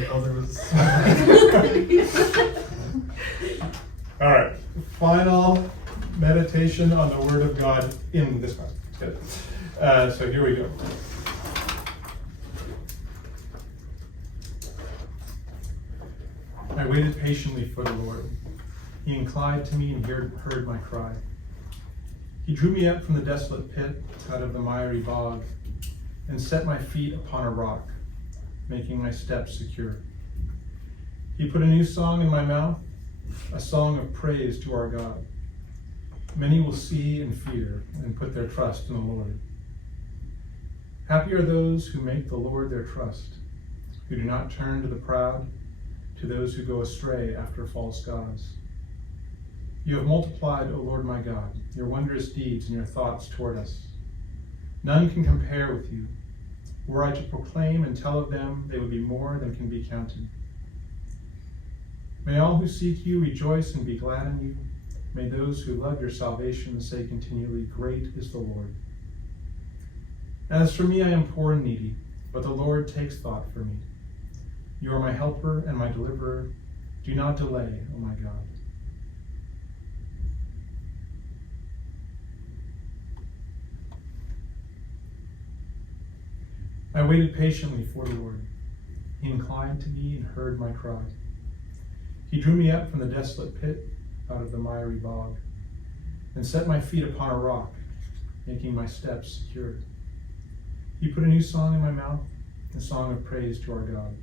the other was. All right, final meditation on the Word of God in this class. Good. So here we go. I waited patiently for the Lord. He inclined to me and heard my cry. He drew me up from the desolate pit, out of the miry bog, and set my feet upon a rock, making my steps secure. He put a new song in my mouth, a song of praise to our God. Many will see and fear and put their trust in the Lord. Happy are those who make the Lord their trust, who do not turn to the proud, to those who go astray after false gods. You have multiplied, O Lord my God, your wondrous deeds and your thoughts toward us. None can compare with you. Were I to proclaim and tell of them, they would be more than can be counted. May all who seek you rejoice and be glad in you. May those who love your salvation say continually, great is the Lord. As for me, I am poor and needy, but the Lord takes thought for me. You are my helper and my deliverer. Do not delay, O my God. I waited patiently for the Lord. He inclined to me and heard my cry. He drew me up from the desolate pit, out of the miry bog, and set my feet upon a rock, making my steps secure. He put a new song in my mouth, a song of praise to our God.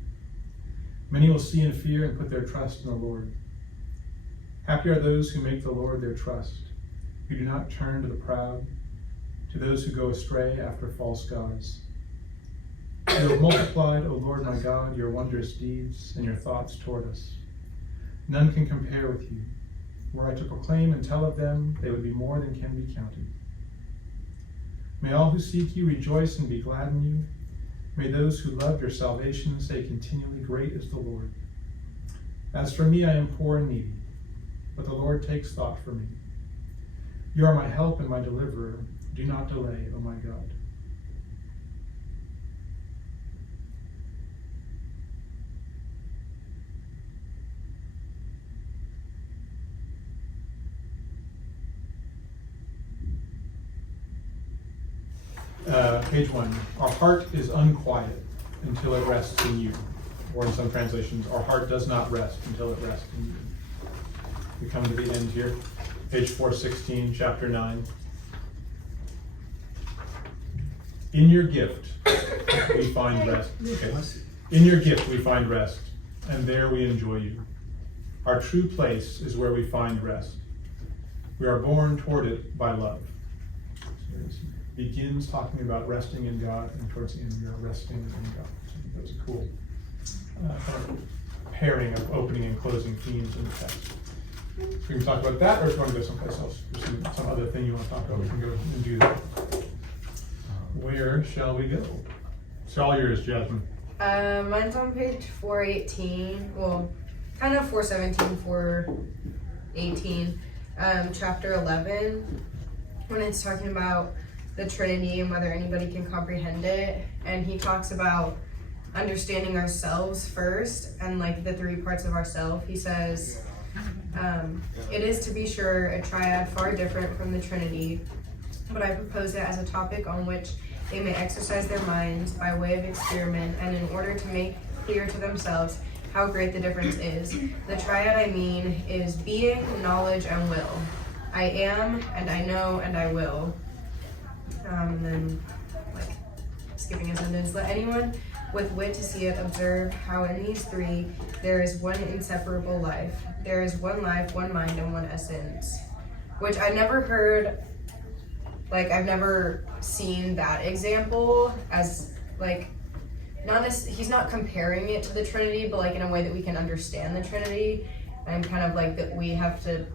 Many will see and fear and put their trust in the Lord. Happy are those who make the Lord their trust, who do not turn to the proud, to those who go astray after false gods. You have multiplied, O Lord my God, your wondrous deeds and your thoughts toward us. None can compare with you. Were I to proclaim and tell of them, they would be more than can be counted. May all who seek you rejoice and be glad in you. May those who love your salvation say continually, great is the Lord. As for me, I am poor and needy, but the Lord takes thought for me. You are my help and my deliverer. Do not delay, O my God. Page 1. Our heart is unquiet until it rests in you. Or in some translations, our heart does not rest until it rests in you. We come to the end here. Page 416, chapter 9. In your gift, we find rest. Okay. In your gift, we find rest, and there we enjoy you. Our true place is where we find rest. We are born toward it by love. Begins talking about resting in God, and towards the end we are resting in God. So I think that was a cool kind of pairing of opening and closing themes in the text. So we can talk about that, or if you want to go someplace else, or some other thing you want to talk about, we can go and do that. Where shall we go? It's all yours, Jasmine. Mine's on page 418, well, kind of 417, 418, chapter 11, when it's talking about the Trinity and whether anybody can comprehend it. And he talks about understanding ourselves first and like the three parts of ourself. He says, it is to be sure a triad far different from the Trinity, but I propose it as a topic on which they may exercise their minds by way of experiment and in order to make clear to themselves how great the difference is. The triad, I mean, is being, knowledge, and will. I am, and I know, and I will. And then, like, skipping a sentence. Let anyone with wit to see it observe how in these three there is one inseparable life. There is one life, one mind, and one essence. Which I never heard, like, I've never seen that example as, like, not as, he's not comparing it to the Trinity, but like in a way that we can understand the Trinity, and kind of like that we have to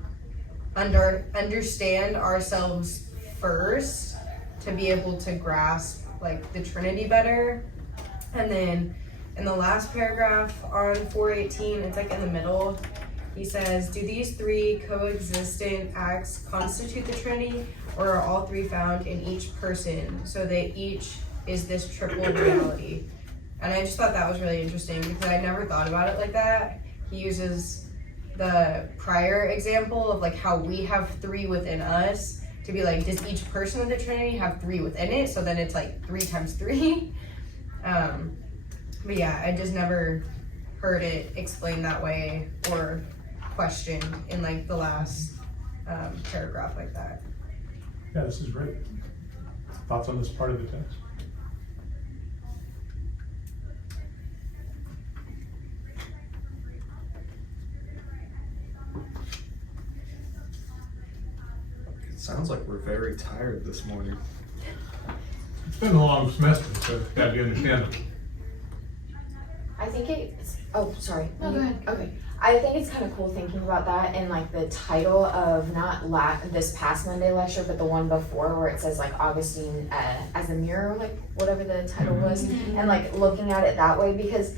understand ourselves first to be able to grasp like the Trinity better. And then in the last paragraph on 418, it's like in the middle, he says, do these three coexistent acts constitute the Trinity, or are all three found in each person, so that each is this triple reality? And I just thought that was really interesting because I never thought about it like that. He uses the prior example of like how we have 3 within us to be like, does each person of the Trinity have 3 within it? So then it's like 3 times 3. But yeah, I just never heard it explained that way or questioned in like the last paragraph like that. Yeah, this is great. Thoughts on this part of the text? It sounds like we're very tired this morning. It's been a long semester, so it's gotta be understandable. I think it's, oh, sorry. No, go ahead. Okay. I think it's kind of cool thinking about that and like the title of not this past Monday lecture, but the one before where it says like Augustine as a mirror, like whatever the title was, and like looking at it that way, because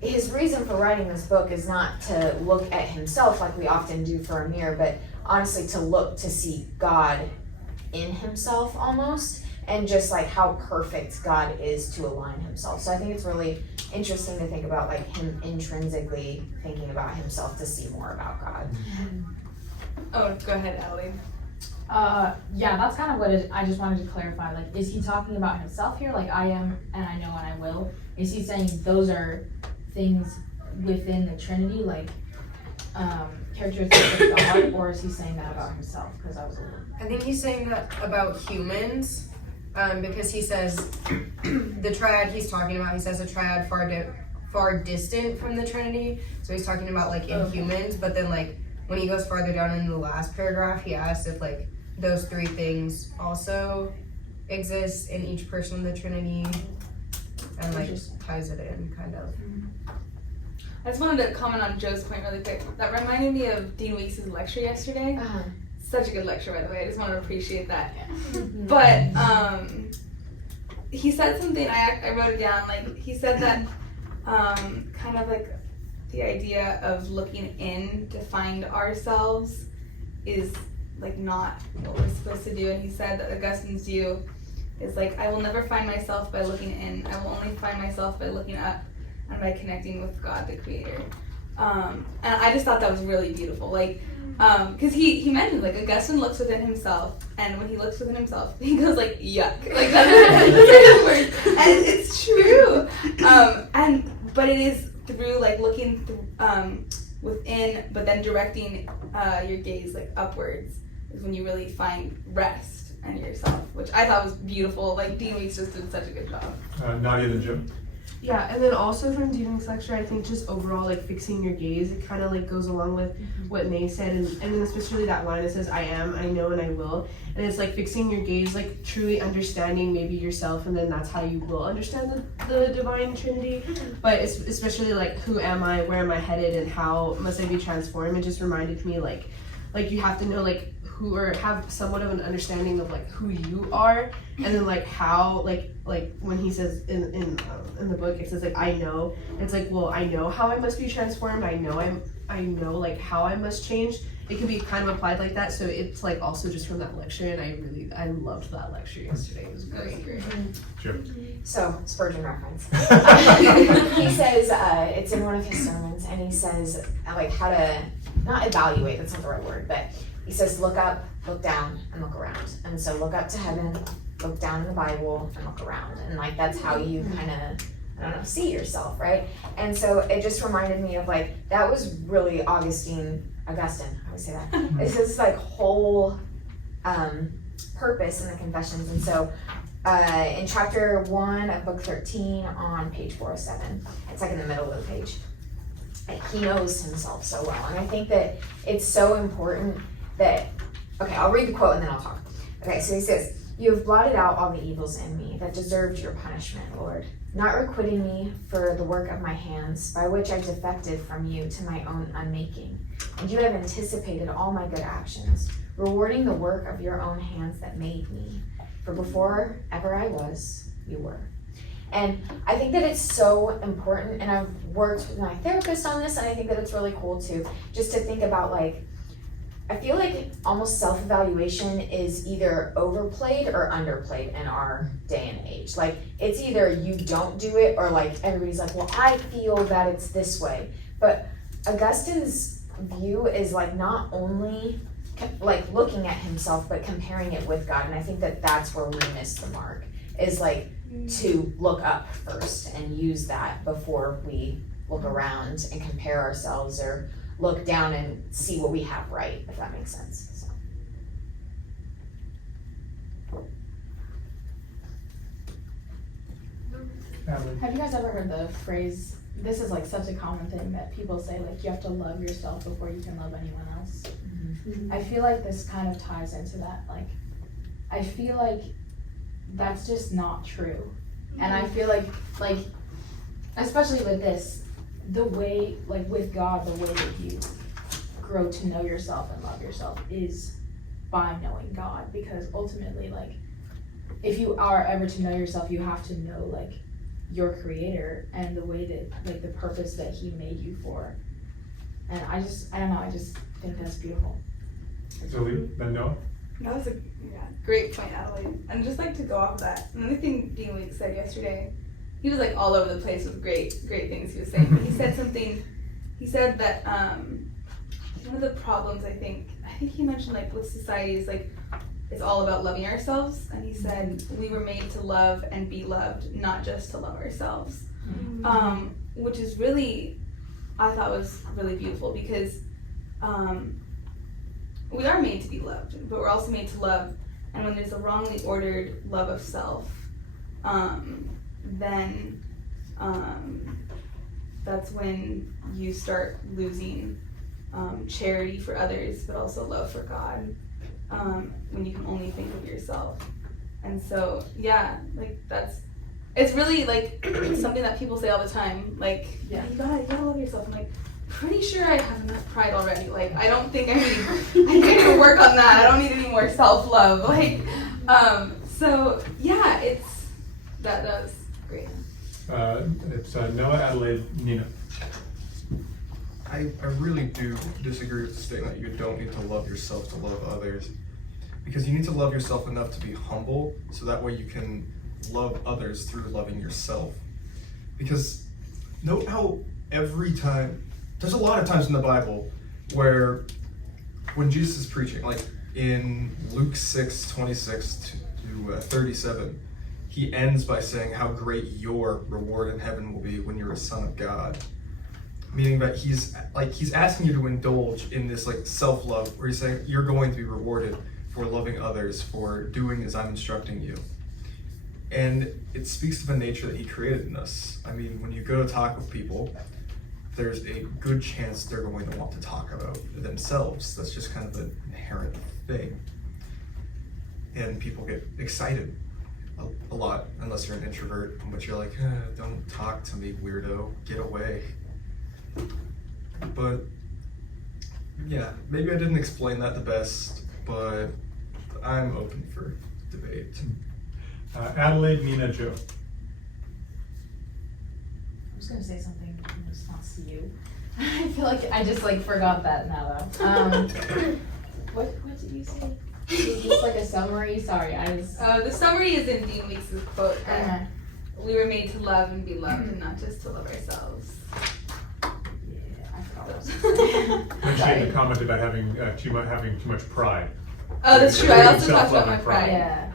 his reason for writing this book is not to look at himself like we often do for a mirror, but honestly to look to see God in himself almost, and just like how perfect God is to align himself. So I think it's really interesting to think about like him intrinsically thinking about himself to see more about God. Oh, go ahead, Ellie. Yeah, that's kind of what I just wanted to clarify. Like, is he talking about himself here? Like, I am, and I know, and I will. Is he saying those are things within the Trinity, like characteristics of God, or is he saying that about himself? Because I was a little. I think he's saying that about humans, because he says the triad he's talking about. He says a triad far distant from the Trinity. So he's talking about like in humans, but then like when he goes farther down in the last paragraph, he asks if like those 3 things also exist in each person of the Trinity, and like ties it in kind of. I just wanted to comment on Joe's point really quick. That reminded me of Dean Weeks' lecture yesterday. Such a good lecture, by the way. I just want to appreciate that. But he said something, I wrote it down, like he said that kind of like the idea of looking in to find ourselves is like not what we're supposed to do. And he said that Augustine's view is like, I will never find myself by looking in. I will only find myself by looking up and by connecting with God, the Creator. And I just thought that was really beautiful. Like, because he mentioned like Augustine looks within himself, and when he looks within himself, he goes like yuck, like that's his words, and it's true. But it is through like looking within, but then directing your gaze like upwards is when you really find rest in yourself, which I thought was beautiful. Like Dean Weeks just did such a good job. Nadia, then Jim. Yeah, and then also from Dean's lecture, I think just overall, like, fixing your gaze, it kind of, like, goes along with what May said, and especially that line that says, I am, I know, and I will, and it's, like, fixing your gaze, like, truly understanding maybe yourself, and then that's how you will understand the divine Trinity, but it's especially, like, who am I, where am I headed, and how must I be transformed. It just reminded me, like you have to know, like, who, or have somewhat of an understanding of like who you are, and then like how like when he says in the book it says like I know, it's like, well, I know how I must be transformed, I know like how I must change. It can be kind of applied like that, so it's like also just from that lecture, and I loved that lecture yesterday. It was great. Sure. So, Spurgeon reference. He says, it's in one of his sermons, and he says like how to, not evaluate, that's not the right word, but he says look up, look down, and look around. And so look up to heaven, look down in the Bible, and look around. And like that's how you kind of, I don't know, see yourself, right? And so it just reminded me of like, that was really Augustine, I would say that. It's this like whole purpose in the Confessions. And so in chapter 1 of book 13 on page 407, it's like in the middle of the page, he knows himself so well. And I think that it's so important that, okay, I'll read the quote and then I'll talk. Okay, so he says, you have blotted out all the evils in me that deserved your punishment, Lord, not requiting me for the work of my hands, by which I defected from you to my own unmaking. And you have anticipated all my good actions, rewarding the work of your own hands that made me. For before ever I was, you were. And I think that it's so important, and I've worked with my therapist on this, and I think that it's really cool too, just to think about like, I feel like almost self-evaluation is either overplayed or underplayed in our day and age. Like, it's either you don't do it or like everybody's like, well, I feel that it's this way. But Augustine's view is like not only like looking at himself, but comparing it with God. And I think that that's where we miss the mark, is like to look up first and use that before we look around and compare ourselves or look down and see what we have right, if that makes sense. So. Adelaide. Have you guys ever heard the phrase, this is like such a common thing that people say, like you have to love yourself before you can love anyone else? Mm-hmm. I feel like this kind of ties into that. Like, I feel like that's just not true. And I feel like, especially with this, the way, like with God, the way that you grow to know yourself and love yourself is by knowing God. Because ultimately, like, if you are ever to know yourself, you have to know, like, your creator and the way that, like, the purpose that he made you for. And I don't know, I just think that's beautiful. Zoe, then Noah. That was a great point, Adelaide. And just like to go off of that, another thing Dean Weeks said yesterday, he was like all over the place with great things he was saying. But he said something, he said that one of the problems I think he mentioned like with society is like, it's all about loving ourselves. And he said, we were made to love and be loved, not just to love ourselves. Which is really, I thought was really beautiful because we are made to be loved, but we're also made to love. And when there's a wrongly ordered love of self, then that's when you start losing charity for others, but also love for God, when you can only think of yourself. And so, yeah, like it's really like something that people say all the time, like, Yeah. you gotta love yourself. I'm like, pretty sure I have enough pride already. Like, I don't think I need to work on that. I don't need any more self-love. Like, so yeah, that was great. It's Noah, Adelaide, Nina. I really do disagree with the statement that you don't need to love yourself to love others. Because you need to love yourself enough to be humble, so that way you can love others through loving yourself. Because note how every time, there's a lot of times in the Bible where when Jesus is preaching, like in Luke 6:26 to 37, he ends by saying how great your reward in heaven will be when you're a son of God. Meaning that he's asking you to indulge in this like self-love, where he's saying you're going to be rewarded for loving others, for doing as I'm instructing you. And it speaks to the nature that he created in us. I mean, when you go to talk with people, there's a good chance they're going to want to talk about themselves. That's just kind of an inherent thing. And people get excited a lot, unless you're an introvert, but you're like, don't talk to me, weirdo, get away. But yeah, maybe I didn't explain that the best, but I'm open for debate. Adelaide, Nina, Joe. I'm just gonna say something in response to you. I feel like I just like forgot that now though. What did you say? Is this like a summary? Sorry, I was. The summary is in Dean Weeks' quote. Okay. We were made to love and be loved, and not just to love ourselves. Yeah, I forgot what I was gonna say. Mentioning the comment about having too much pride. Oh, that's true. I also talked about my Self-love and pride. Yeah.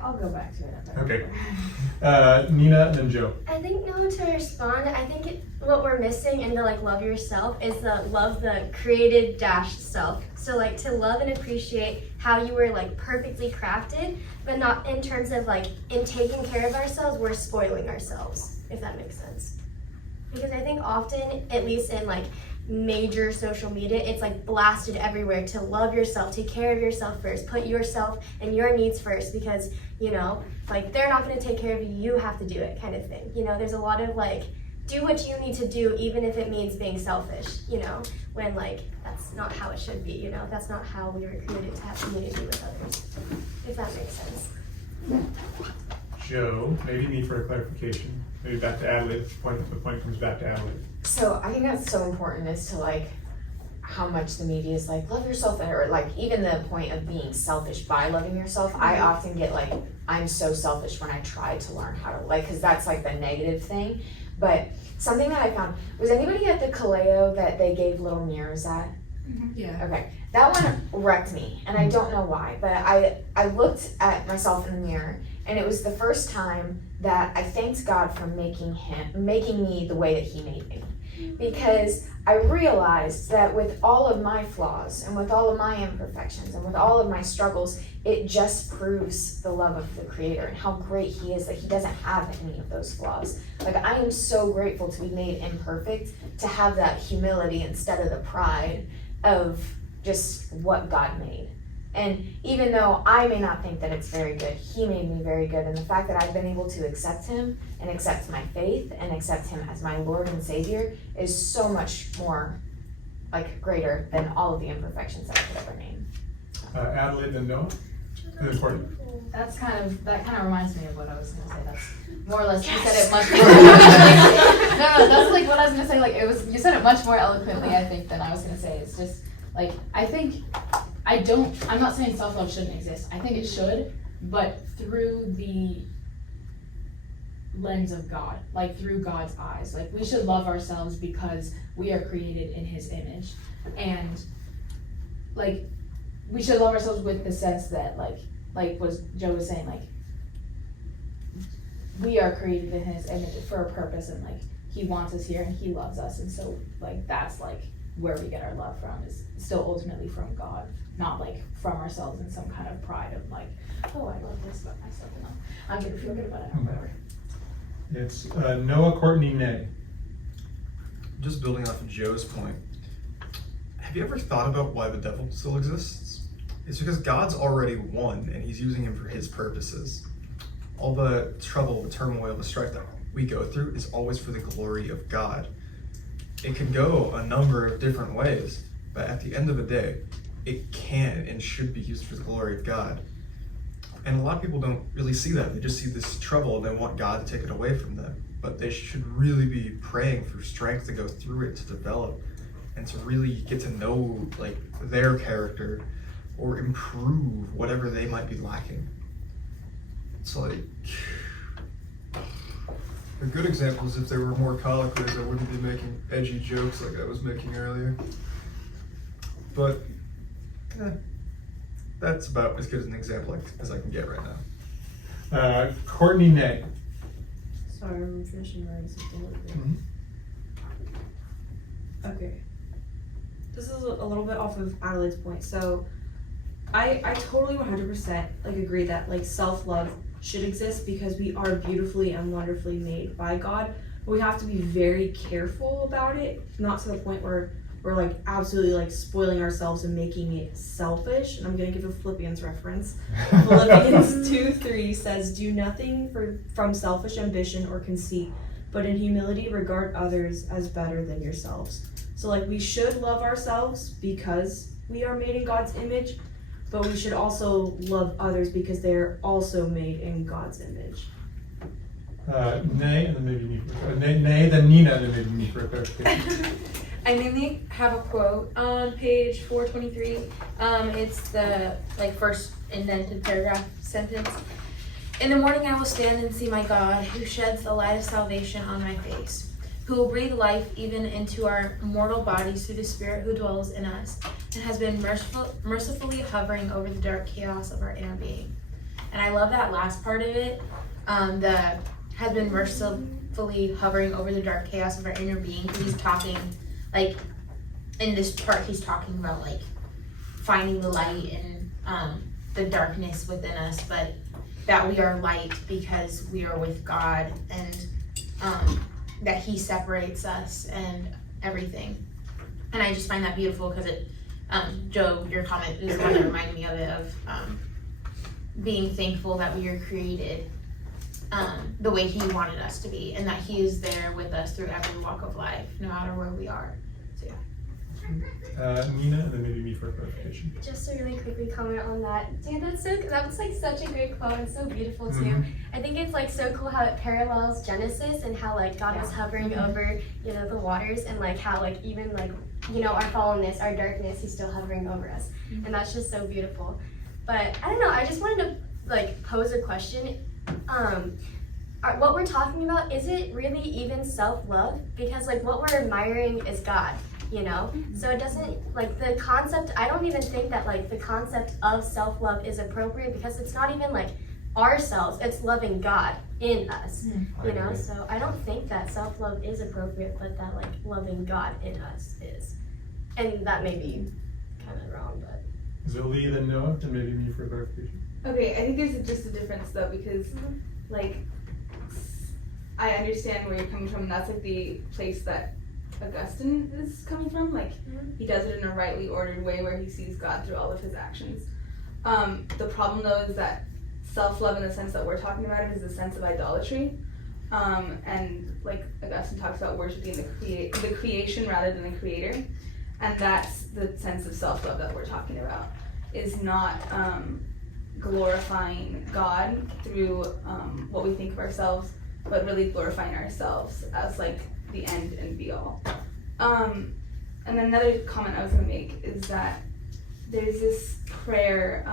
I'll go back to it. Okay. Nina, then Joe. I think no, to respond, I think what we're missing in the like love yourself is the love the created dash self. So like to love and appreciate how you were like perfectly crafted, but not in terms of like in taking care of ourselves, we're spoiling ourselves, if that makes sense. Because I think often, at least in like major social media, it's like blasted everywhere to love yourself, take care of yourself first, put yourself and your needs first, because you know, like they're not going to take care of you, you have to do it kind of thing. You know, there's a lot of like, do what you need to do even if it means being selfish, you know, when like that's not how it should be, you know, that's not how we were created to have community with others, if that makes sense. Joe, maybe need for a clarification. Maybe back to Adelaide. The point comes back to Adelaide. So I think that's so important is to like how much the media is like love yourself, or like even the point of being selfish by loving yourself. I often get like I'm so selfish when I try to learn how to like, because that's like the negative thing. But something that I found, was anybody at the Colloquy that they gave little mirrors at? Yeah. Okay, that one wrecked me, and I don't know why, but I looked at myself in the mirror, and it was the first time that I thanked God for making me the way that He made me. Because I realized that with all of my flaws, and with all of my imperfections, and with all of my struggles, it just proves the love of the Creator and how great He is, that He doesn't have any of those flaws. Like, I am so grateful to be made imperfect, to have that humility instead of the pride of just what God made. And even though I may not think that it's very good, He made me very good. And the fact that I've been able to accept Him and accept my faith and accept Him as my Lord and Savior is so much more like greater than all of the imperfections that I could ever name. Adelaide and Noah? Important. that kind of reminds me of what I was gonna say. That's more or less, you said it much more no, that's like what I was gonna say. Like, you said it much more eloquently, I think, than I was gonna say. It's just, like, I'm not saying self-love shouldn't exist. I think it should, but through the lens of God, like through God's eyes. Like, we should love ourselves because we are created in His image. And, like, we should love ourselves with the sense that, like what Joe was saying, like, we are created in His image for a purpose, and, like, He wants us here and He loves us. And so, like, that's, like, where we get our love from, is still ultimately from God, not, like, from ourselves in some kind of pride of, like, oh, I love this about myself, and I'm gonna feel good about it, or whatever. It's Noah Courtney Nay. Just building off of Joe's point, have you ever thought about why the devil still exists? It's because God's already won and He's using him for His purposes. All the trouble, the turmoil, the strife that we go through is always for the glory of God. It can go a number of different ways, but at the end of the day, it can and should be used for the glory of God. And a lot of people don't really see that. They just see this trouble and they want God to take it away from them. But they should really be praying for strength to go through it, to develop, and to really get to know, like, their character or improve whatever they might be lacking. It's like, a good example is if there were more colloquies, I wouldn't be making edgy jokes like I was making earlier. But that's about as good as an example as I can get right now. Courtney Nay. Sorry, I'm finishing writing something real quick. Mm-hmm. Okay. This is a little bit off of Adelaide's point. So I totally 100% like agree that like self-love should exist because we are beautifully and wonderfully made by God. But we have to be very careful about it, not to the point where we're like absolutely like spoiling ourselves and making it selfish. And I'm gonna give a Philippians reference. Philippians 2:3 says, "Do nothing from selfish ambition or conceit, but in humility regard others as better than yourselves." So like we should love ourselves because we are made in God's image, but we should also love others because they're also made in God's image. Nay, and then maybe Nay, then Nina, and then maybe me for a clarification. I mainly have a quote on page 423. It's the first indented paragraph sentence. "In the morning I will stand and see my God, who sheds the light of salvation on my face, who will breathe life even into our mortal bodies through the Spirit who dwells in us, and has been mercifully hovering over the dark chaos of our inner being." And I love that last part of it, that has been mercifully hovering over the dark chaos of our inner being. He's talking, in this part, he's talking about, finding the light in the darkness within us, but that we are light because we are with God, and that He separates us and everything. And I just find that beautiful because it, Joe, your comment is kind of reminding me of it, of being thankful that we are created the way He wanted us to be, and that He is there with us through every walk of life, no matter where we are. So yeah. Nina, and then maybe me for clarification. Just to really quickly comment on that, dude, that was like such a great quote and so beautiful too. Mhm. I think it's like so cool how it parallels Genesis and how like God was hovering over, you know, the waters, and like how like even like, you know, our fallenness, our darkness, he's still hovering over us, and that's just so beautiful. But I don't know, I just wanted to like pose a question. What we're talking about, is it really even self-love? Because like what we're admiring is God, you know? So it doesn't, like the concept, I don't even think that like the concept of self-love is appropriate, because it's not even like ourselves, it's loving God in us, you know? So I don't think that self-love is appropriate, but that like loving God in us is. And that may be kind of wrong, but. Is it Lee, then Noah, and maybe me for clarification? Okay, I think there's just a difference though, because like I understand where you're coming from, and that's like the place that Augustine is coming from. Like he does it in a rightly ordered way where he sees God through all of his actions. The problem though is that self-love in the sense that we're talking about it is a sense of idolatry. And like Augustine talks about worshiping the creation rather than the creator. And that's the sense of self-love that we're talking about, is not glorifying God through what we think of ourselves, but really glorifying ourselves as like the end and be all. And then another comment I was going to make is that there's this prayer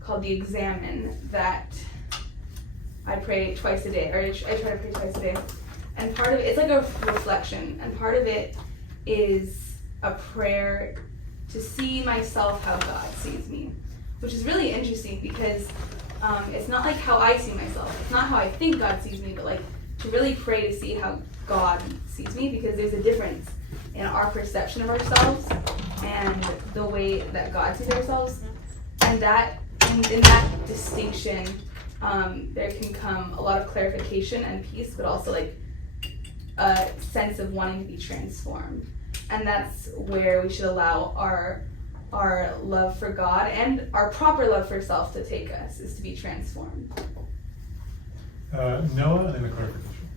called the Examen that I pray twice a day, or I try to pray twice a day. And part of it, it's like a reflection, and part of it is a prayer to see myself how God sees me, which is really interesting because it's not like how I see myself. It's not how I think God sees me, but like to really pray to see how God sees me, because there's a difference in our perception of ourselves and the way that God sees ourselves. And that in that distinction, there can come a lot of clarification and peace, but also like a sense of wanting to be transformed. And that's where we should allow our love for God and our proper love for self to take us, is to be transformed. Noah, and then a clarification.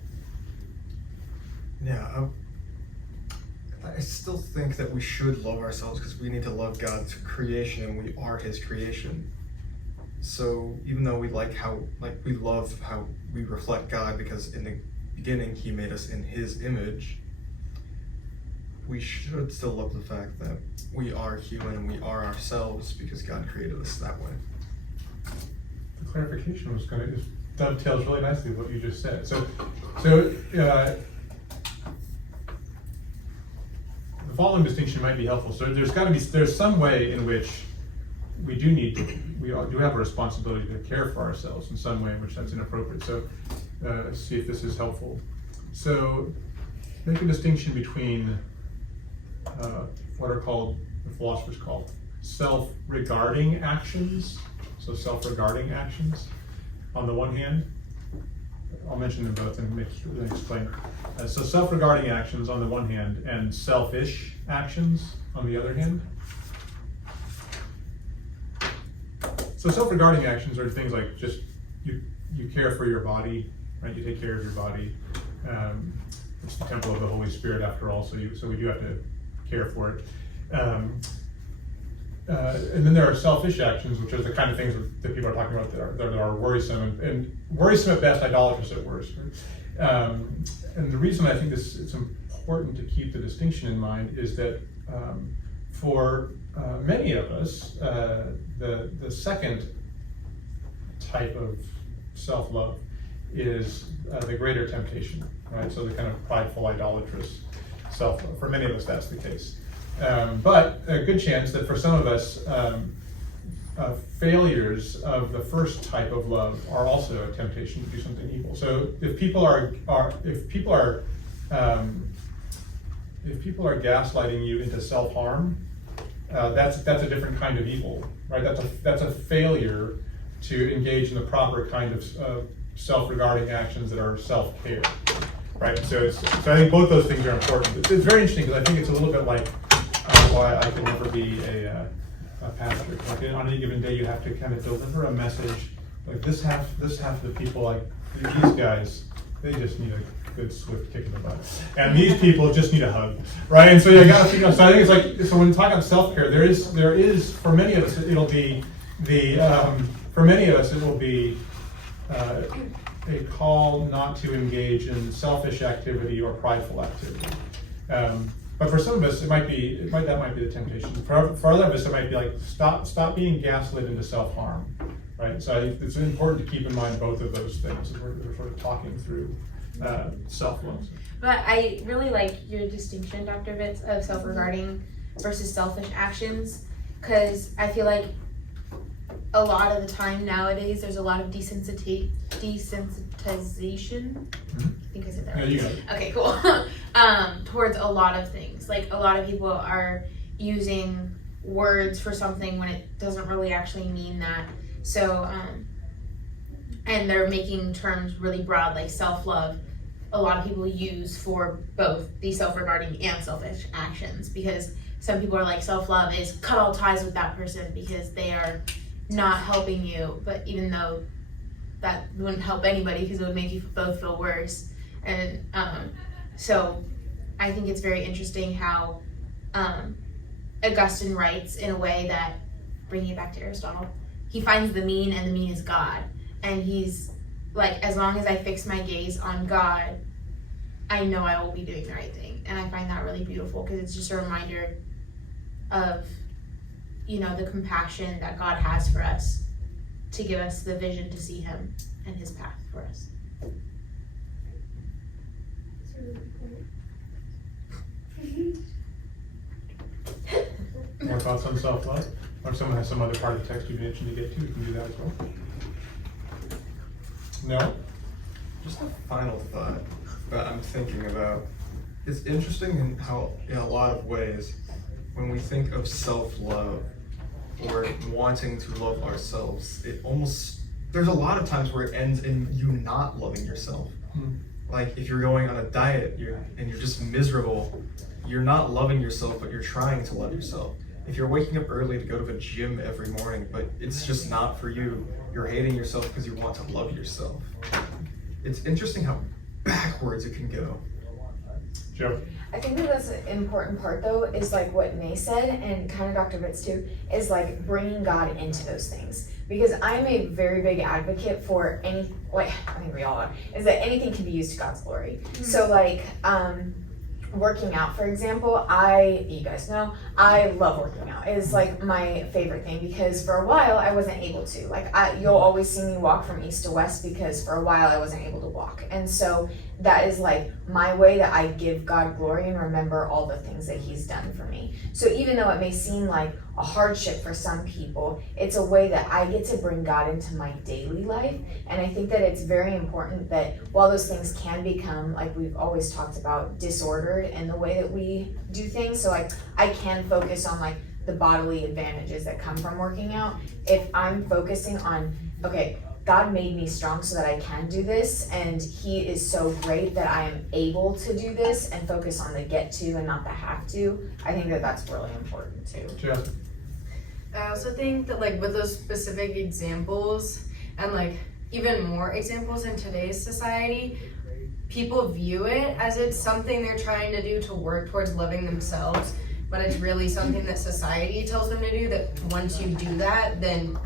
Yeah, I still think that we should love ourselves, because we need to love God's creation, and we are His creation. So even though we love how we reflect God, because in the beginning He made us in His image, we should still love the fact that we are human and we are ourselves, because God created us that way. The clarification was going to just dovetails really nicely with what you just said. So the following distinction might be helpful. So there's some way in which we do have a responsibility to care for ourselves in some way in which that's inappropriate. So let's see if this is helpful. So make a distinction between what are called, the philosophers call, self-regarding actions. So self-regarding actions on the one hand. I'll mention them both and explain. So self-regarding actions on the one hand, and selfish actions on the other hand. So self-regarding actions are things like just you care for your body, right? You take care of your body. It's the temple of the Holy Spirit after all, so we do have to care for it. And then there are selfish actions, which are the kind of things that people are talking about that are worrisome, and worrisome at best, idolatrous at worst. Right? And the reason I think it's important to keep the distinction in mind is that for many of us, the second type of self-love is the greater temptation, right? So the kind of prideful, idolatrous self-love. For many of us, that's the case. But a good chance that for some of us, failures of the first type of love are also a temptation to do something evil. So if people are gaslighting you into self-harm, that's a different kind of evil, right? That's a failure to engage in the proper kind of self-regarding actions that are self-care, right? So I think both those things are important. It's very interesting because I think it's a little bit like why I could never be a pastor. Like on any given day, you have to kind of deliver a message. Like this half of the people, like these guys, they just need a good swift kick in the butt. And these people just need a hug, right? And so you gotta figure out, so I think it's like, so when talking about self-care, there is, for many of us, it'll be a call not to engage in selfish activity or prideful activity. But for some of us, that might be the temptation. For other of us, it might be like, stop being gaslit into self-harm, right? So I think it's important to keep in mind both of those things as we're sort of talking through self-love. But I really like your distinction, Dr. Vitz, of self-regarding versus selfish actions, because I feel like a lot of the time nowadays there's a lot of desensitization. I think I said that right. Yeah, you got it. Okay, cool. Towards a lot of things. Like a lot of people are using words for something when it doesn't really actually mean that. So, and they're making terms really broad, like self-love. A lot of people use for both the self-regarding and selfish actions, because some people are like, self-love is cut all ties with that person because they are not helping you, but even though that wouldn't help anybody because it would make you both feel worse. And so I think it's very interesting how Augustine writes in a way that, bringing it back to Aristotle, he finds the mean, and the mean is God. And he's like, as long as I fix my gaze on God, I know I will be doing the right thing. And I find that really beautiful, because it's just a reminder of, you know, the compassion that God has for us, to give us the vision to see him and his path for us. More thoughts on self-love? Or if someone has some other part of the text you'd be interested to get to, you can do that as well. No? Just a final thought that I'm thinking about. It's interesting in how, in a lot of ways, when we think of self-love or wanting to love ourselves, there's a lot of times where it ends in you not loving yourself. Like if you're going on a diet and you're just miserable, you're not loving yourself, but you're trying to love yourself. If you're waking up early to go to the gym every morning, but it's just not for you, you're hating yourself because you want to love yourself. It's interesting how backwards it can go. Joe? I think that that's an important part, though, is like what Nay said, and kind of Dr. Vitz too, is like bringing God into those things. Because I'm a very big advocate for I think we all are, is that anything can be used to God's glory. Mm-hmm. So like, working out, for example, you guys know, I love working out. It's like my favorite thing, because for a while I wasn't able to. Like you'll always see me walk from east to west, because for a while I wasn't able to walk. And so that is like my way that I give God glory and remember all the things that he's done for me. So even though it may seem like a hardship for some people, it's a way that I get to bring God into my daily life. And I think that it's very important that while those things can become, like we've always talked about, disordered in the way that we do things, so like I can focus on like the bodily advantages that come from working out. If I'm focusing on, okay, God made me strong so that I can do this, and he is so great that I am able to do this, and focus on the get to and not the have to, I think that that's really important too. Jeff? I also think that like with those specific examples, and like even more examples in today's society, people view it as it's something they're trying to do to work towards loving themselves, but it's really something that society tells them to do, that once you do that, then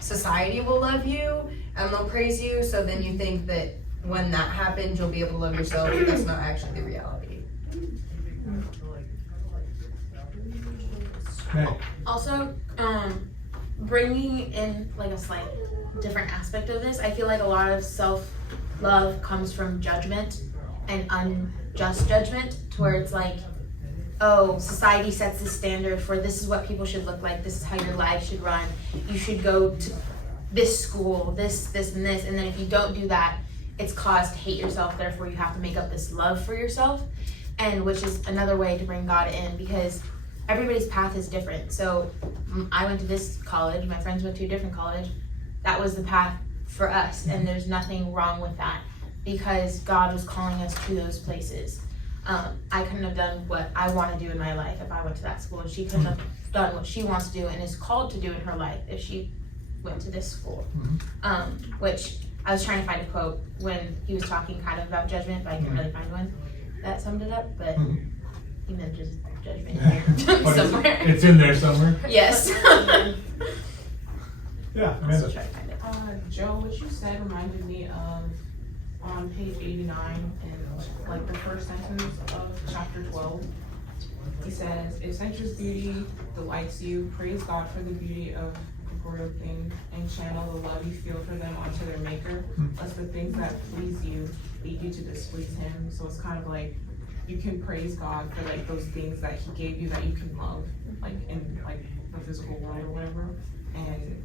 society will love you and they'll praise you. So then you think that when that happens, you'll be able to love yourself, but that's not actually the reality. Okay. Also, bringing in like a slight different aspect of this, I feel like a lot of self-love comes from judgment and unjust judgment, to where it's like, oh, society sets the standard for this is what people should look like, this is how your life should run, you should go to this school, this, and this, and then if you don't do that, it's caused to hate yourself, therefore you have to make up this love for yourself, and which is another way to bring God in, because everybody's path is different. So I went to this college, my friends went to a different college, that was the path for us, and there's nothing wrong with that, because God was calling us to those places. I couldn't have done what I want to do in my life if I went to that school, and she couldn't have done what she wants to do and is called to do in her life if she went to this school. Which I was trying to find a quote when he was talking kind of about judgment, but I couldn't really find one that summed it up, but he meant just judgment here somewhere. It's in there somewhere. Yes. Yeah, I'll Amanda. still try to find it. Joe, what you said reminded me of on page 89 in like the first sentence of chapter 12. He says, if sensuous beauty delights you, praise God for the beauty of corporeal things and channel the love you feel for them onto their maker, lest the things that please you lead you to displease him. So it's kind of like you can praise God for like those things that he gave you that you can love, like in like the physical world or whatever. And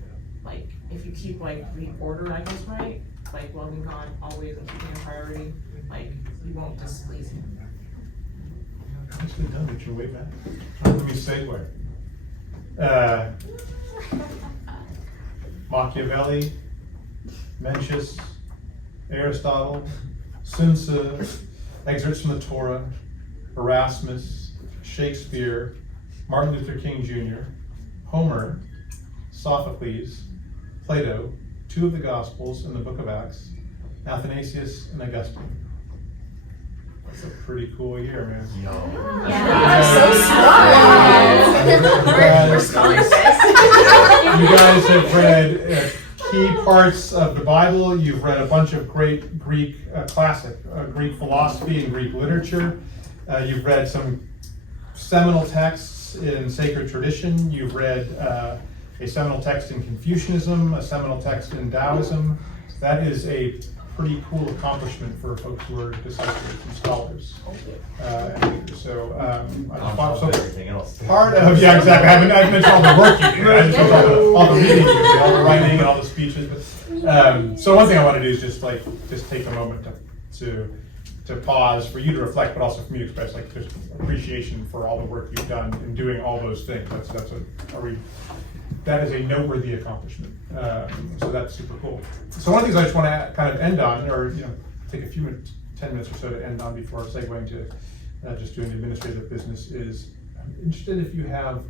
like if you keep like the order, I guess, right? Like loving God always and keeping a priority, like you won't displease him. That's good done, but you're way back. Let me segue. Machiavelli, Mencius, Aristotle, Sun Tzu, excerpts from the Torah, Erasmus, Shakespeare, Martin Luther King Jr., Homer, Sophocles, Plato, 2 of the Gospels and the Book of Acts, Athanasius, and Augustine. That's a pretty cool year, man. We're scholars, guys. You guys have read key parts of the Bible. You've read a bunch of great Greek classic Greek philosophy and Greek literature. You've read some seminal texts in sacred tradition. You've read a seminal text in Confucianism, a seminal text in Taoism. That is a pretty cool accomplishment for folks who are disciples and scholars. Everything else. Part of, yeah, exactly. I haven't mentioned all the work you do. I just mentioned all the reading you do, all the writing and all the speeches. But, so one thing I want to do is just take a moment to pause for you to reflect, but also for me to express like just appreciation for all the work you've done in doing all those things. That is a noteworthy accomplishment. So that's super cool. So one of the things I just want to kind of end on, or take a few minutes, 10 minutes or so to end on before segueing to just doing administrative business is, I'm interested if you have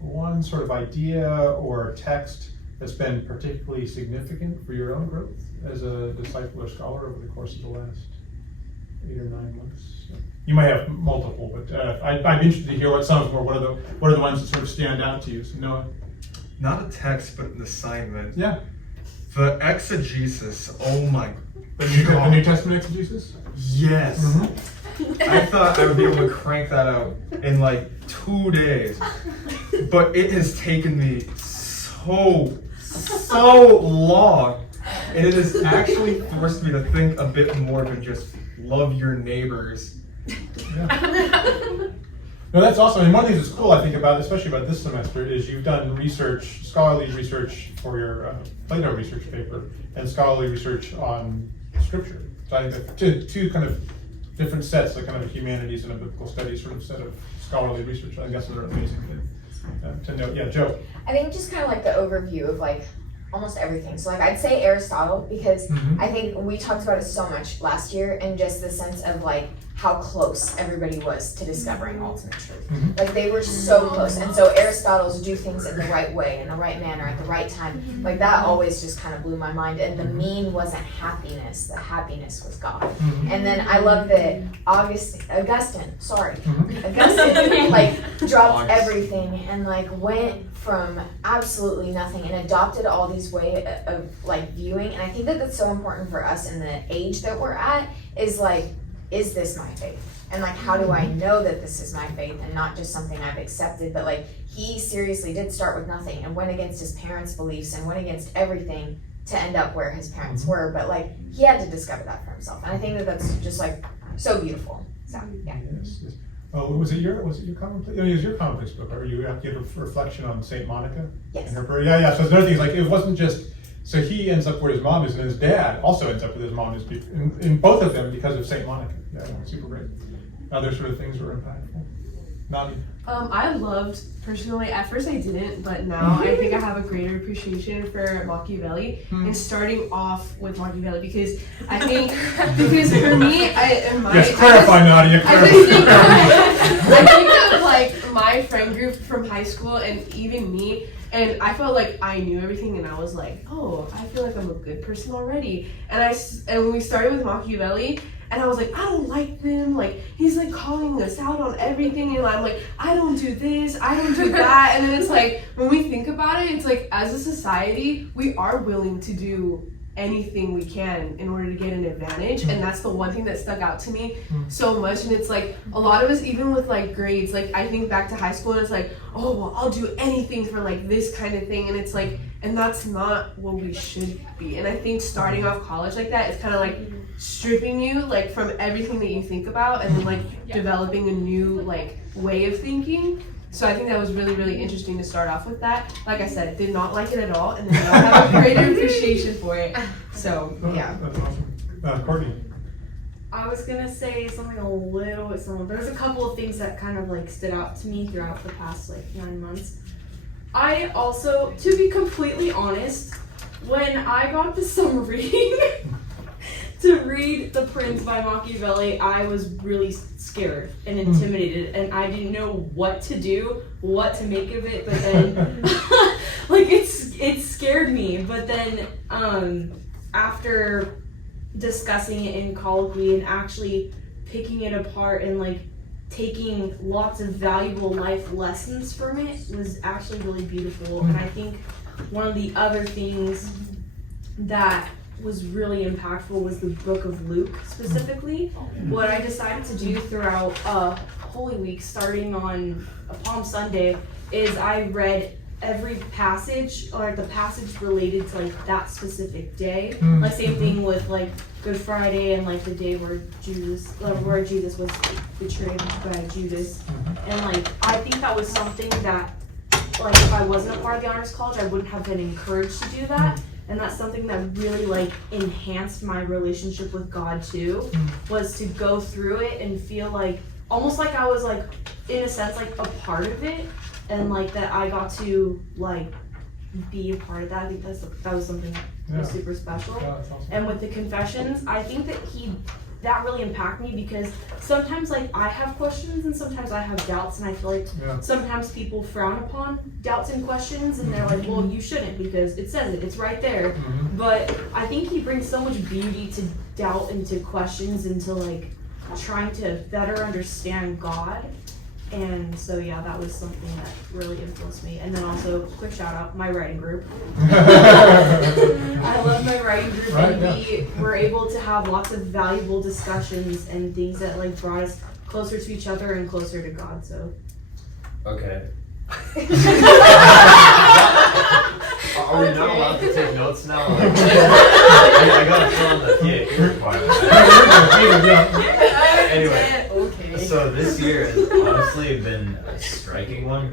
one sort of idea or text that's been particularly significant for your own growth as a disciple or scholar over the course of the last 8 or 9 months. You might have multiple, but I'd be interested to hear what some of them are. What are the ones that sort of stand out to you? So Noah? Not a text, but an assignment. Yeah. The exegesis, oh my The New Testament exegesis? Yes. Mm-hmm. I thought I would be able to crank that out in like 2 days. But it has taken me so long. And it has actually forced me to think a bit more than just love your neighbors. Yeah. No, that's awesome. And one of the things that's cool, I think, especially about this semester, is you've done research, scholarly research for your Plato research paper, and scholarly research on scripture. So I think that two kind of different sets, like kind of a humanities and a biblical studies sort of set of scholarly research. I think that's another amazing thing to note. Yeah, Joe. I think just kind of like the overview of like almost everything. So like I'd say Aristotle, because I think we talked about it so much last year, and just the sense of like how close everybody was to discovering ultimate truth. Like they were so close. And so Aristotle's do things in the right way, in the right manner, at the right time. Like that always just kind of blew my mind. And the mean wasn't happiness, the happiness was God. And then I love that Augustine like dropped everything and like went from absolutely nothing and adopted all these ways of like viewing. And I think that that's so important for us in the age that we're at, is like, is this my faith? And like, how do I know that this is my faith and not just something I've accepted? But like, he seriously did start with nothing and went against his parents' beliefs and went against everything to end up where his parents were. But like, he had to discover that for himself. And I think that that's just like so beautiful. So yeah. Yes. Oh, was it your commonplace? It was your commonplace book, or you have to give a reflection on Saint Monica? Yes. And her, yeah. So another thing is like, it wasn't just. So he ends up where his mom is, and his dad also ends up where his mom is, in both of them because of Saint Monica. Yeah, super great. Other sort of things were impactful. Nani? I loved, personally, at first I didn't, but now I think I have a greater appreciation for Machiavelli, and starting off with Machiavelli, because I think, because for me, clarify, Nadia, I think of like my friend group from high school, and even me, And I felt like I knew everything, and I was like, oh, I feel like I'm a good person already. And when we started with Machiavelli, and I was like, I don't like them. Like, he's like calling us out on everything. And I'm like, I don't do this, I don't do that. And then it's like, when we think about it, it's like, as a society, we are willing to do anything we can in order to get an advantage. And that's the one thing that stuck out to me so much. And it's like, a lot of us, even with like grades, like I think back to high school, and it's like, oh, well, I'll do anything for like this kind of thing. And it's like, and that's not what we should be. And I think starting off college like that, it's kind of like stripping you like from everything that you think about, and then like developing a new like way of thinking. So I think that was really, really interesting to start off with that. Like I said, did not like it at all, and then I have a greater appreciation for it. So yeah. That's awesome. Courtney. I was gonna say something a little bit similar, but there's a couple of things that kind of like stood out to me throughout the past like 9 months. I also, to be completely honest, when I got the summary to read The Prince by Machiavelli, I was really scared and intimidated, and I didn't know what to do, what to make of it, but then like it scared me. But then after discussing it in Colloquy and actually picking it apart and like taking lots of valuable life lessons from it was actually really beautiful. And I think one of the other things that was really impactful was the book of Luke specifically. What I decided to do throughout Holy Week, starting on Palm Sunday, is I read every passage, or the passage related to like that specific day. Like same thing with like Good Friday and like the day where Jesus was betrayed by Judas. And like I think that was something that like if I wasn't a part of the Honors College, I wouldn't have been encouraged to do that. And that's something that really like enhanced my relationship with God too, was to go through it and feel like almost like I was like in a sense like a part of it, and like that I got to like be a part of that. I think that was something that was super special. Yeah, that's awesome. And with the confessions, I think that really impacted me, because sometimes like I have questions and sometimes I have doubts, and I feel like sometimes people frown upon doubts and questions, and they're like, well, you shouldn't because it says it's right there. But I think he brings so much beauty to doubt and to questions and to like trying to better understand God. And so yeah, that was something that really influenced me. And then also, quick shout out, my writing group. I love my writing group, and we were able to have lots of valuable discussions and things that like brought us closer to each other and closer to God. So Okay. Are we not allowed to take notes now? Like, I gotta fill in the PhD requirement. Anyway, so this year has honestly been a striking one.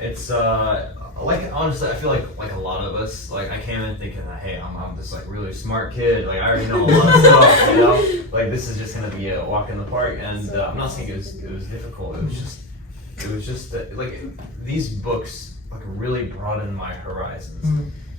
It's like honestly, I feel like a lot of us, like I came in thinking that hey, I'm this like really smart kid, like I already know a lot of stuff, you know, like this is just gonna be a walk in the park. And I'm not saying it was difficult. It was just that, like these books like really broadened my horizons.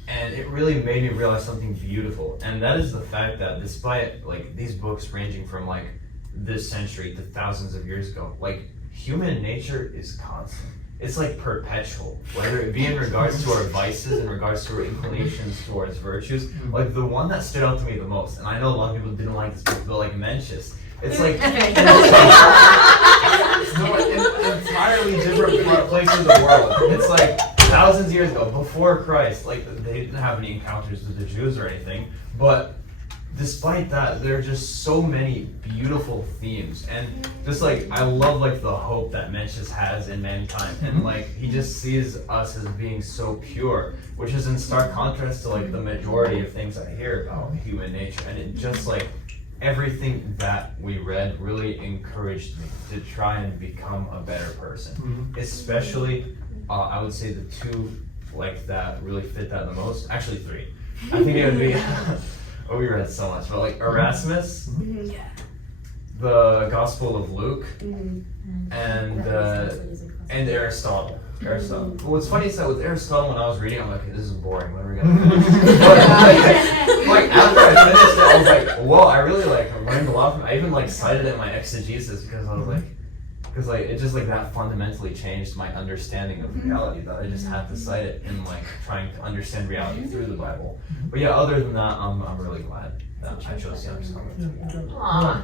And it really made me realize something beautiful, and that is the fact that despite like these books ranging from like this century to thousands of years ago, like human nature is constant. It's like perpetual, whether it be in regards to our vices, in regards to our inclinations towards virtues. Like the one that stood out to me the most, and I know a lot of people didn't like this book, but like Mencius, it's like entirely different place in the world. It's like thousands of years ago, before Christ, like they didn't have any encounters with the Jews or anything, but despite that, there are just so many beautiful themes, and just like I love like the hope that Mencius has in mankind, and like he just sees us as being so pure, which is in stark contrast to like the majority of things I hear about human nature. And it just like everything that we read really encouraged me to try and become a better person. Especially I would say the two like that really fit that the most, actually three. I think it would be oh, we read so much, but like Erasmus, the Gospel of Luke, and Aristotle. But what's funny is that with Aristotle, when I was reading, I'm like, okay, this is boring. When are we gonna finish? But like after I finished it, I was like, whoa, I really like learned a lot from it. I even like cited it in my exegesis because I was like, because like it just like that fundamentally changed my understanding of reality, that I just had to cite it in like trying to understand reality through the Bible. But yeah, other than that, I'm really glad that I chose the understanding. Aw.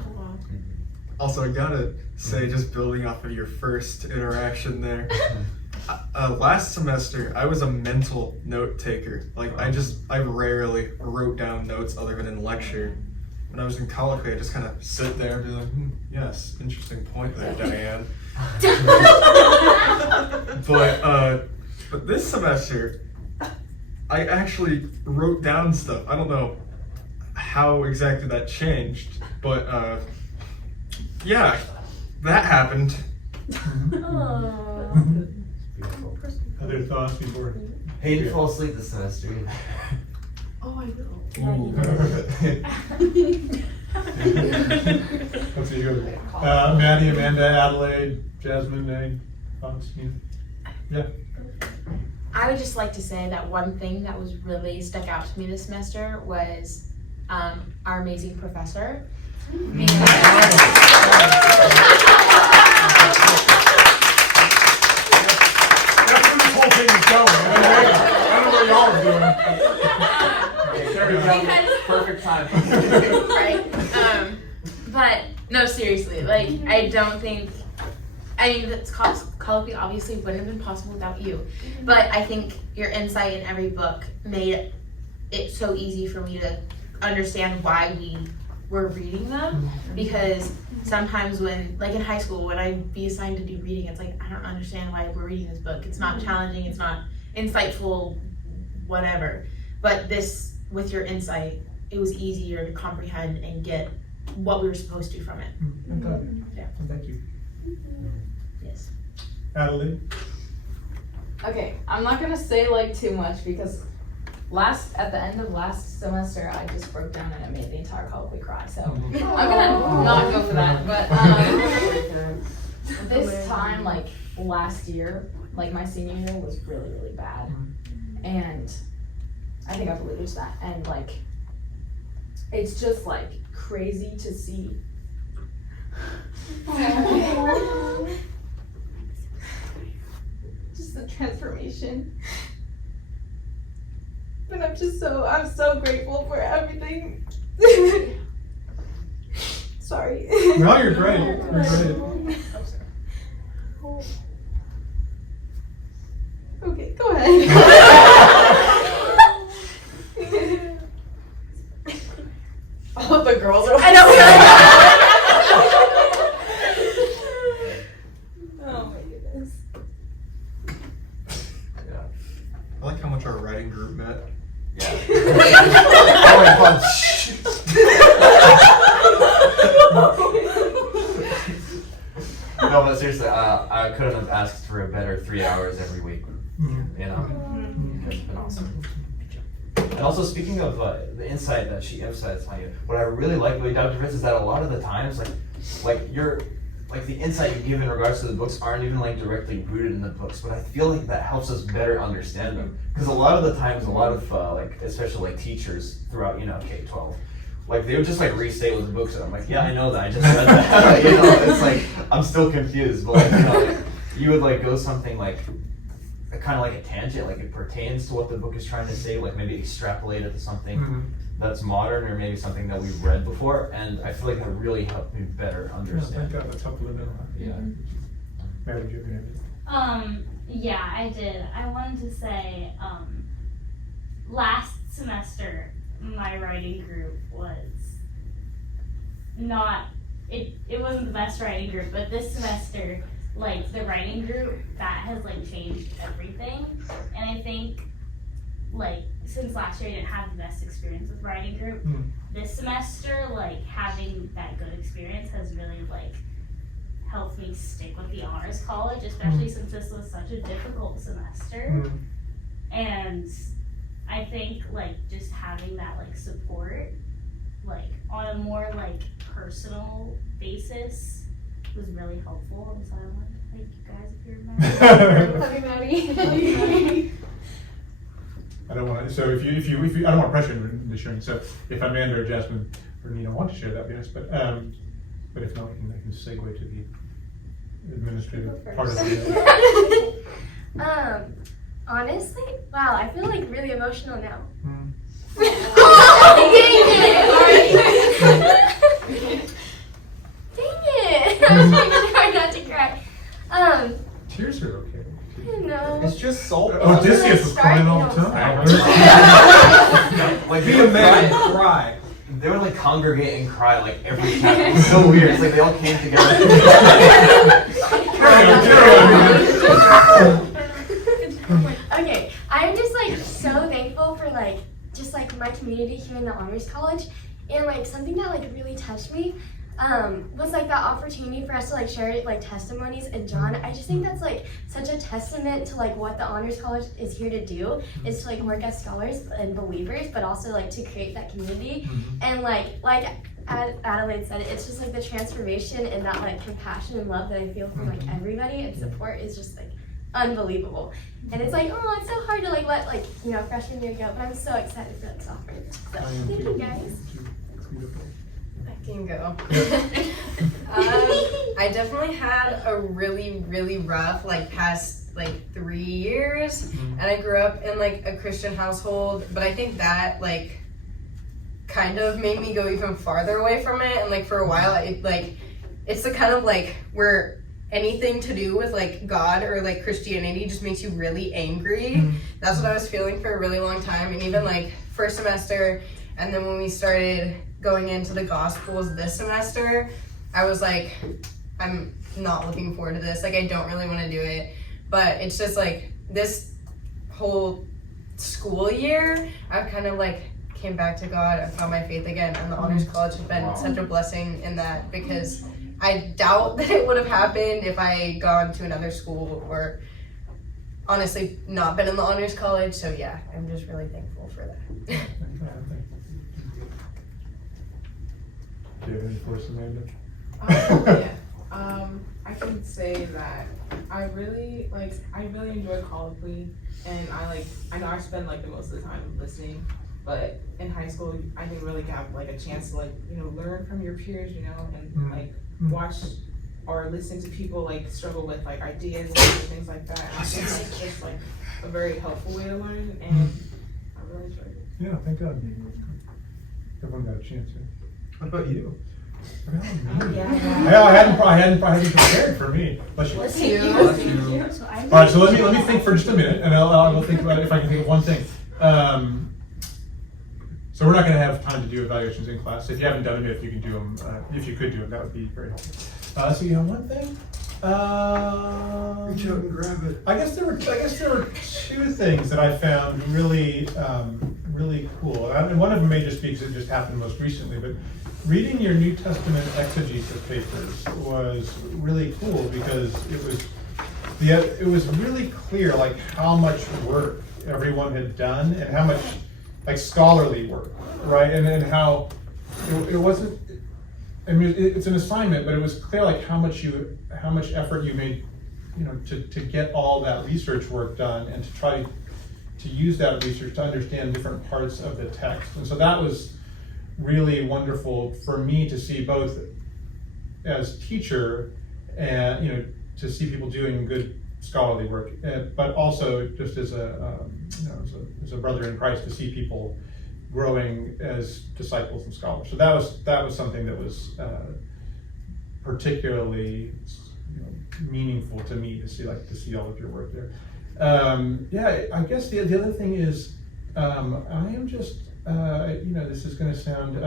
Also, I gotta say, just building off of your first interaction there, last semester I was a mental note taker. Like I rarely wrote down notes other than in lecture. When I was in Colloquy, I just kind of sit there and be like, yes, interesting point there, Diane. But this semester, I actually wrote down stuff. I don't know how exactly that changed, but yeah, that happened. Other thoughts before? Hey, didn't fall asleep this semester. Oh, I will. Let's see who. Maddie, Amanda, Adelaide, Jasmine, any thoughts? Yeah. I would just like to say that one thing that was really stuck out to me this semester was our amazing professor. This whole thing is going. I don't know what y'all are doing. Perfect time. Right? But no, seriously, like I don't think. I mean, that's Colloquy obviously wouldn't have been possible without you, but I think your insight in every book made it so easy for me to understand why we were reading them. Because sometimes when, like in high school, when I'd be assigned to do reading, it's like, I don't understand why we're reading this book. It's not challenging, it's not insightful, whatever. But this, with your insight, it was easier to comprehend and get what we were supposed to from it. Yeah. Thank you. Yes. Adelaide? Okay, I'm not gonna say like too much because at the end of last semester, I just broke down and it made the entire Colloquy cry. So I'm gonna not go for that. But this time, like last year, like my senior year was really, really bad, and I think I've alluded to that. And like, it's just like crazy to see. Just the transformation. But I'm so grateful for everything. Sorry. No, you're great. You're great. Okay, go ahead. All the girls are. I know. Oh my goodness. I like how much our writing group met. Yeah. No, but seriously, I couldn't have asked for a better 3 hours every week. You know, it's been awesome. And also, speaking of the insight that she emphasized on you, what I really like about Dr. Vitz is that a lot of the times, like the insight you give in regards to the books aren't even like directly rooted in the books, but I feel like that helps us better understand them. Because a lot of the times, a lot of like, especially like teachers throughout, you know, K-12, like they would just like restate what the books are. I'm like, yeah, I know that, I just read that. You know, it's like I'm still confused, but like, you know, like, you would like go something like kind of like a tangent, like it pertains to what the book is trying to say, like maybe extrapolate it to something that's modern or maybe something that we've read before, and I feel like that really helped me better understand. Yeah, that's helpful to know. Yeah. Mary, did you have anything? Yeah, I did. I wanted to say, last semester, my writing group was not, it wasn't the best writing group, but this semester, like, the writing group, that has, like, changed everything. And I think, like, since last year I didn't have the best experience with writing group, this semester, like, having that good experience has really, like, helped me stick with the honors college, especially since this was such a difficult semester. And I think, like, just having that, like, support, like, on a more, like, personal basis was really helpful. And so I wanted to thank you guys if you're Maddie. I don't want to. So if you, I don't want to pressure into sharing. So if Amanda or Jasmine or Nina want to share, that'd be nice. But if not, I can segue to administrative part of it. Honestly, wow, I feel like really emotional now. Hmm. Dang it! I was trying hard not to cry. Tears are okay. No. It's just salt. Odysseus was crying all the time. Like Be a man and cry. They would like congregate and cry like every time. It was so weird. It's like they all came together. Okay, I'm just like so thankful for like just like my community here in the Honors College, and like something that like really touched me was like that opportunity for us to like share like testimonies. And John, I just think that's like such a testament to like what the Honors College is here to do, is to like work as scholars and believers, but also like to create that community. And like Adelaide said, it's just like the transformation and that like compassion and love that I feel from like everybody and support is just like unbelievable. And it's like, oh, it's so hard to like let like, you know, freshman year go, but I'm so excited for like sophomore year. So thank you guys. I can go. I definitely had a really, really rough like past like 3 years, and I grew up in like a Christian household, but I think that like kind of made me go even farther away from it. And like for a while, it's the kind of like where anything to do with like God or like Christianity just makes you really angry. That's what I was feeling for a really long time. And even like first semester, and then when we started going into the Gospels this semester, I was like, I'm not looking forward to this. Like, I don't really want to do it. But it's just like this whole school year, I've kind of like came back to God. I found my faith again. And the Honors College has been such a blessing in that, because I doubt that it would have happened if I gone to another school or honestly not been in the Honors College. So yeah, I'm just really thankful for that. Do you have any for us, Amanda? I can say that I really enjoy Colloquy, and I know I spend like the most of the time listening, but in high school I didn't really have like a chance to like, you know, learn from your peers, you know, and like watch or listen to people like struggle with like ideas and things like that. And I think that's just like a very helpful way to learn, and I really enjoyed it. Yeah, thank God. Everyone got a chance. Yeah. What about you? I hadn't prepared for me. Bless you. All right, so let me think for just a minute, and I'll think about it if I can think of one thing. So we're not going to have time to do evaluations in class. If you haven't done them, if you can do them, if you could do them, that would be very helpful. So you have one thing. Reach out and grab it. I guess there were two things that I found really cool, and one of them may just be because it just happened most recently, but reading your New Testament exegesis papers was really cool, because it was really clear like how much work everyone had done and how much like scholarly work, right? And how it wasn't. I mean, it's an assignment, but it was clear like how much effort you made, you know, to get all that research work done and to try to use that research to understand different parts of the text. And so that was really wonderful for me to see, both as teacher and, you know, to see people doing good scholarly work, but also just as as a brother in Christ, to see people growing as disciples and scholars. So that was something that was particularly, you know, meaningful to me to see all of your work there. I guess the other thing is I am just you know, this is going to sound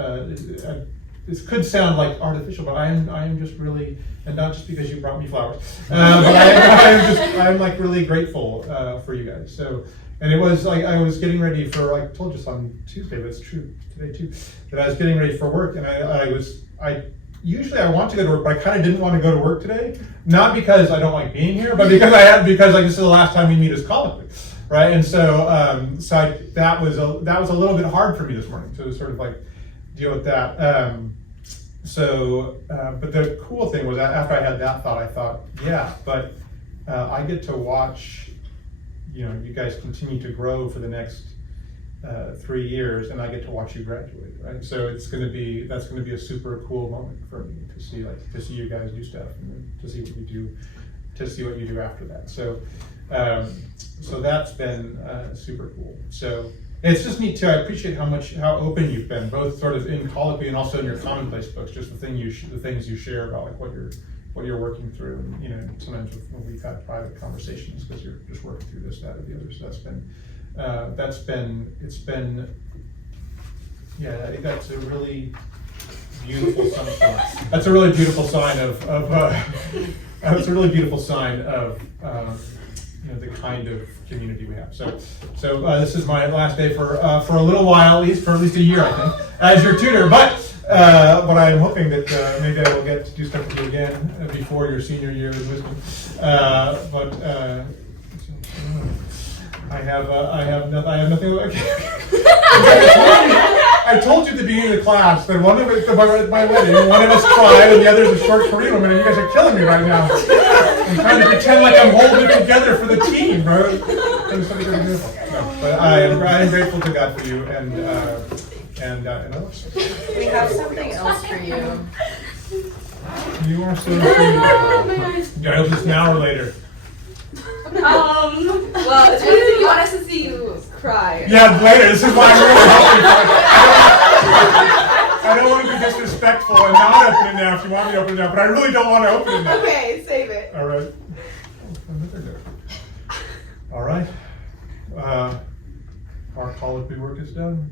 this could sound like artificial, but I am just really, and not just because you brought me flowers, but I'm like really grateful for you guys. So, and it was like I was getting ready for, like I told you this on Tuesday, but it's true today too, that I was getting ready for work, and I usually I want to go to work, but I kind of didn't want to go to work today, not because I don't like being here, but because like this is the last time we meet as Colloquy, right? And so that was a little bit hard for me this morning to sort of like deal with that. But the cool thing was that after I had that thought, I thought, yeah, but I get to watch, you know, you guys continue to grow for the next 3 years, and I get to watch you graduate, right? So that's going to be a super cool moment for me to see you guys do stuff, and then to see what you do after that. So that's been super cool. So it's just neat too. I appreciate how open you've been, both sort of in Colloquy and also in your commonplace books. Just the things you share about like what you're working through, and sometimes when we've had private conversations because you're just working through this, that, or the other. So that's a really beautiful sign. That's a really beautiful sign of that's a really beautiful sign of the kind of community we have. So this is my last day for a little while, for at least a year, I think, as your tutor. But I'm hoping that maybe I will get to do stuff with you again before your senior year of wisdom. I have nothing. I told you at the beginning of the class that one of us cried and the other is a short Korean woman, and you guys are killing me right now. I'm trying to pretend like I'm holding it together for the team, bro. But I am grateful to God for you and others. We have something else for you. You are so sweet. Do I hope this now or later? Well, it's what if you want us to see you cry? Yeah, later. This is why I'm really helping. I don't want to be disrespectful and not open it now if you want me to open it now, but I really don't want to open it now. Okay, save it. All right. All right. Our colloquy work is done.